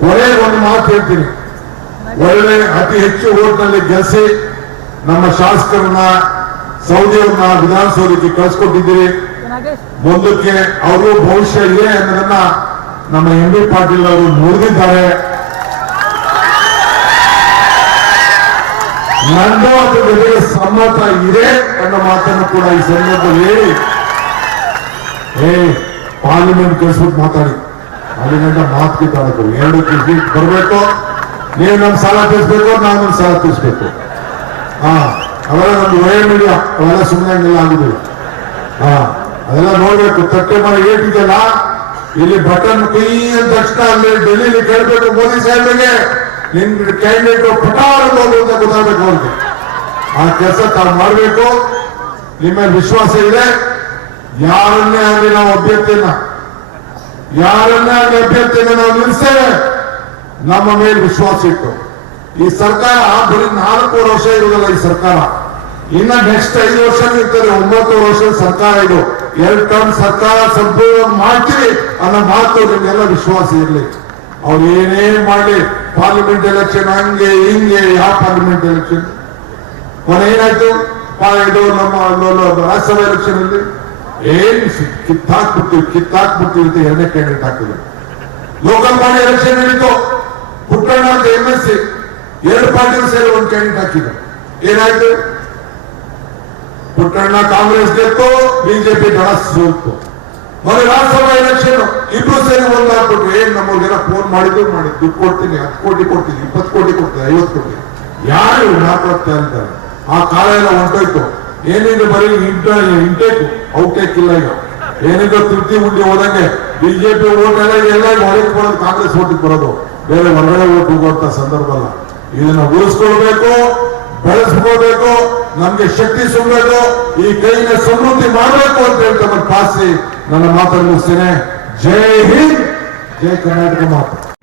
ಕೊನೆಗೆ ಒಂದು ಮಾತು ಹೇಳ್ತೀನಿ. ಒಳ್ಳೆ ಅತಿ ಹೆಚ್ಚು ಓಟ್ನಲ್ಲಿ ಗೆಲ್ಲಿಸಿ ನಮ್ಮ ಶಾಸಕರನ್ನ, ಸೌದಿಯವ್ರನ್ನ ವಿಧಾನಸೌಧಕ್ಕೆ ಕಳಿಸ್ಕೊಟ್ಟಿದ್ದೀರಿ. ಮುಂದಕ್ಕೆ ಅವರು ಭವಿಷ್ಯ ಇದೆ ಅನ್ನೋದನ್ನ ನಮ್ಮ ಎಂ ಬಿ ಪಾಟೀಲ್ ಅವರು ನುಡಿದಿದ್ದಾರೆ. ನಂದು ಸಮ್ಮತ ಇದೆ ಅನ್ನೋ ಮಾತನ್ನು ಕೂಡ ಈ ಸಂದರ್ಭದಲ್ಲಿ ಹೇಳಿ. ಏ ಪಾರ್ಲಿಮೆಂಟ್ ಕಳಿಸ್ಬಿಟ್ಟು ಮಾತಾಡಿ. ಪಾರ್ಲಿಮೆಂಟ್ ಮಾತು ತಾಳಕು ಎರಡು ಕೃಷಿ ಬರಬೇಕು ನೀವು ನಮ್ಮ ಸಾಲ ತೀರಿಸ್ಬೇಕು ನಾವು ನಮ್ಮ ಸಾಲ ತೀರಿಸ್ಬೇಕು. ಹಾ ಅವೆಲ್ಲ ನಮ್ದು ವಯ ಮೀಡಿಯಾ. ಅವೆಲ್ಲ ಸುಮ್ಮನೆ ಹಂಗೆಲ್ಲ ಆಗುದಿಲ್ಲ. ಹಾ ಅದೆಲ್ಲ ನೋಡ್ಬೇಕು. ತಟ್ಟೆ ಮನೆ ಏಟಿದೆಯಲ್ಲ ಇಲ್ಲಿ ಬಟನ್ ಅಂದ ತಕ್ಷಣ ಅಲ್ಲಿ ಡೆಲ್ಲಿಲಿ ಕೇಳಬೇಕು ಮೋದಿ ಸಾಹೇಬ್ರಿಗೆ. ನಿನ್ ಕ್ಯಾಂಡಿಡೇಟ್ ಪಟಾರ ಅಂತ ಗೊತ್ತಾಗಬೇಕು ಅವ್ರಿಗೆ. ಆ ಕೆಲಸ ತಾವು ಮಾಡಬೇಕು. ನಿಮ್ಮ ವಿಶ್ವಾಸ ಇದೆ. ಯಾರನ್ನೇ ಆಗಲಿ ನಾವು ಅಭ್ಯರ್ಥಿಯನ್ನ ಯಾರನ್ನೇ ಅಭ್ಯರ್ಥಿಗೆ ನಾವು ನಿಲ್ಲಿಸ್ತೇವೆ ನಮ್ಮ ಮೇಲೆ ವಿಶ್ವಾಸ ಇಟ್ಟು. ಈ ಸರ್ಕಾರ ಬರೀ ನಾಲ್ಕು ವರ್ಷ ಇರುವುದಲ್ಲ ಈ ಸರ್ಕಾರ. ಇನ್ನ ನೆಕ್ಸ್ಟ್ ಐದು ವರ್ಷ ಇರ್ತದೆ ಒಂಬತ್ತು ವರ್ಷ ಸರ್ಕಾರ ಇದು. ಎರಡು ಟರ್ಮ್ ಸರ್ಕಾರ ಸಂಪೂರ್ಣ ಮಾಡ್ತೀವಿ ಅನ್ನೋ ಮಾತು ನಿಮ್ಗೆಲ್ಲ ವಿಶ್ವಾಸ ಇರಲಿ. ಅವ್ರು ಏನೇ ಮಾಡಲಿ ಪಾರ್ಲಿಮೆಂಟ್ ಎಲೆಕ್ಷನ್ ಹಂಗೆ, ಹಿಂಗೆ, ಯಾವ ಪಾರ್ಲಿಮೆಂಟ್ ಎಲೆಕ್ಷನ್ ಕೊನೆ ಏನಾಯ್ತು ಇದು ನಮ್ಮ ರಾಜ್ಯಸಭಾ ಎಲೆಕ್ಷನ್ ಅಲ್ಲಿ. ಏನ್ ಕಿತ್ತಾಕ್ಬಿಡ್ತೀವಿ ಕಿತ್ತಾಕ್ಬಿಡ್ತೀವಿ ಅಂತ ಎರಡನೇ ಕ್ಯಾಂಡಿಡೇಟ್ ಹಾಕಿದ್ರು. ಲೋಕಲ್ ಬಾಡಿ ಎಲೆಕ್ಷನ್ ನಡೀತು. ಪುಟ್ಟಣ್ಣ ಅಂತ ಎಂ ಎಸ್ ಸಿ ಎರಡು ಪಾರ್ಟಿ ಸೇರಿ ಒಂದು ಕ್ಯಾಂಡಿಡೇಟ್ ಹಾಕಿದ್ರು. ಏನಾಯ್ತು? ಪುಟ್ಟಣ್ಣ ಕಾಂಗ್ರೆಸ್ ಗೆದ್ದು ಬಿಜೆಪಿ ದಳ ಸೋಲ್ತು. ಮೊನ್ನೆ ರಾಜ್ಯಸಭಾ ಎಲೆಕ್ಷನ್ ಇಬ್ರು ಸೇರಿ ಒಂದು ಹಾಕ್ಬಿಟ್ರು. ಏನ್ ನಮ್ಮವ್ರಿಗೆಲ್ಲ ಫೋನ್ ಮಾಡಿದ್ರು ಮಾಡಿ ದುಡ್ಡು ಕೊಡ್ತೀನಿ, ಹತ್ತು ಕೋಟಿ ಕೊಡ್ತೀನಿ, ಇಪ್ಪತ್ತು ಕೋಟಿ ಕೊಡ್ತೀನಿ, ಐವತ್ತು ಕೋಟಿ. ಯಾರು ಮಾತಾಡ್ತಾ ಇರ್ತಾರೆ ಆ ಕಾಲ ಎಲ್ಲ ಹೊಂಟೋಯ್ತು. ಏನಿದೆ ಬರೀ ಇಂಟ ಇಂಟೇಕ್ ಔಟೇಕ್ ಇಲ್ಲ ಈಗ. ಏನಿದೆ ತೃಪ್ತಿ ಉಂಡಿ ಹೋದಂಗೆ? ಬಿಜೆಪಿ ಓಟ್ ಎಲ್ಲ ಎಲ್ಲ ಹೊರಗೆ ಬರೋದು, ಕಾಂಗ್ರೆಸ್ ಓಟಿಗೆ ಬರೋದು. ಬೇರೆ ಹೊರಗಡೆ ಓಟ್ ಹೋಗುವಂತ ಸಂದರ್ಭ ಅಲ್ಲ. ಇದನ್ನ ಉಳಿಸ್ಕೊಳ್ಬೇಕು, ಬೆಳೆಸ್ಕೊಳ್ಬೇಕು, ನಮ್ಗೆ ಶಕ್ತಿ ಸುಮ್ಮಬೇಕು ಈ ಕೈನ ಸಮೃದ್ಧಿ ಮಾಡಬೇಕು ಅಂತ ಹೇಳ್ತಾ ಪಾಸಿ ನನ್ನ ಮಾತನ್ನು ಮುಗಿಸ್ತೇನೆ. ಜೈ ಹಿಂದ್, ಜೈ ಕರ್ನಾಟಕ ಮಾತು.